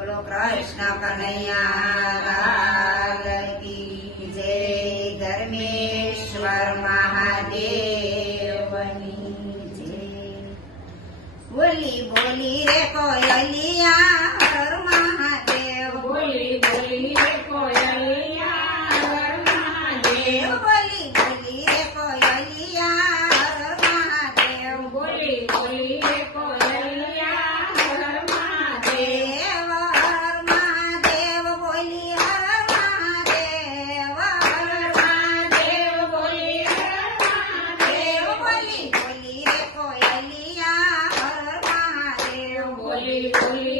બોલો કૃષ્ણ કનૈયા જય ધર્મેશ્વર મહાદેવની જય. બોલી બોલી Hey, hey.